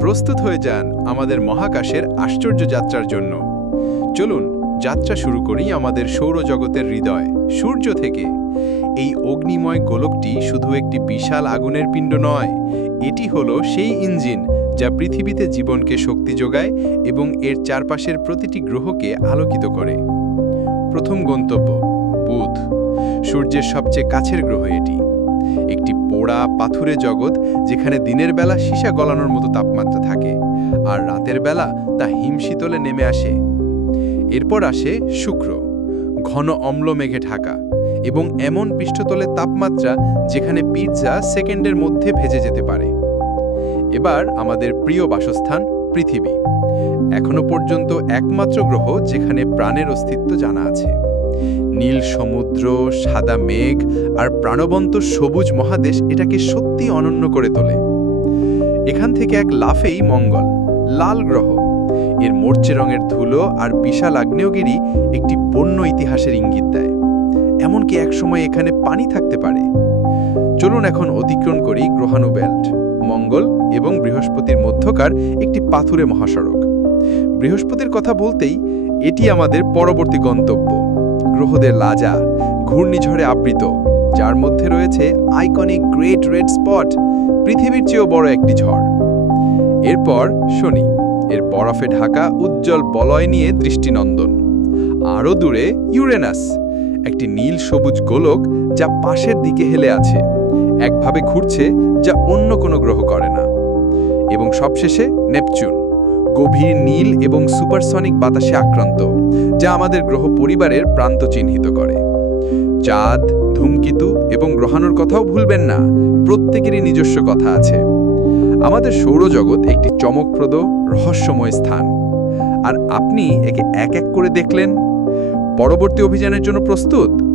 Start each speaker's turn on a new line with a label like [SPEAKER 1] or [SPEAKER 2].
[SPEAKER 1] প্রস্তুত হয়ে যান আমাদের মহাকাশের আশ্চর্য যাত্রার জন্য। চলুন, যাত্রা শুরু করি আমাদের সৌরজগতের হৃদয়, সূর্য থেকে। এই অগ্নিময় গোলকটি শুধু একটি বিশাল আগুনের পিণ্ড নয়, এটি হলো সেই ইঞ্জিন যা পৃথিবীতে জীবনকে শক্তি যোগায় এবং এর চারপাশের প্রতিটি গ্রহকে আলোকিত করে। প্রথম গন্তব্য, বুধ। সূর্যের সবচেয়ে কাছের গ্রহ এটি। একটি পোড়া পাথুরে জগৎ, যেখানে দিনের বেলা সীসা গলানোর মতো তাপমাত্রা থাকে আর রাতের বেলা তা হিমশীতলে নেমে আসে। এরপর আসে শুক্র, ঘন অম্ল মেঘে ঢাকা এবং এমন পৃষ্ঠতলের তাপমাত্রা যেখানে পিৎজা সেকেন্ডের মধ্যে ভেজে যেতে পারে। এবার আমাদের প্রিয় বাসস্থান পৃথিবী, এখনও পর্যন্ত একমাত্র গ্রহ যেখানে প্রাণের অস্তিত্ব জানা আছে। নীল সমুদ্র, সাদা মেঘ আর প্রাণবন্ত সবুজ মহাদেশ এটাকে সত্যি অনন্য করে তোলে। এখান থেকে এক লাফেই মঙ্গল, লাল গ্রহ। এর মরচে রঙের ধুলো আর বিশাল আগ্নেয়গিরি একটি বন্য ইতিহাসের ইঙ্গিত দেয়। এমনকি একসময় এখানে পানি থাকতে পারে। চলুন এখন অতিক্রম করি গ্রহাণু বেল্ট, মঙ্গল এবং বৃহস্পতির মধ্যকার একটি পাথুরে মহাসড়ক। বৃহস্পতির কথা বলতেই এটি আমাদের পরবর্তী গন্তব্য। গ্রহদের লাজা, ঘূর্ণিঝড়ে আবৃত, যার মধ্যে রয়েছে আইকনিক গ্রেট রেড স্পট পৃথিবীর চেয়েও বড় একটি ঝড়। এরপর শনি, এর বরফে ঢাকা উজ্জ্বল বলয় নিয়ে দৃষ্টিনন্দন। আরও দূরে ইউরেনাস, একটি নীল সবুজ গোলক যা পাশের দিকে হেলে আছে, একভাবে ঘুরছে যা অন্য কোনো গ্রহ করে না। এবং সবশেষে নেপচুন। গভীর নীল এবং সুপারসনিক বাতাসে আক্রান্ত, যা আমাদের গ্রহ পরিবারের প্রান্ত চিহ্নিত করে। চাঁদ, ধূমকেতু এবং গ্রহাণুর কথাও ভুলবেন না, প্রত্যেকেরই নিজস্ব কথা আছে। আমাদের সৌরজগৎ একটি চমকপ্রদ, রহস্যময় স্থান। আর আপনি একে এক এক করে দেখলেন? পরবর্তী অভিযানের জন্য প্রস্তুত?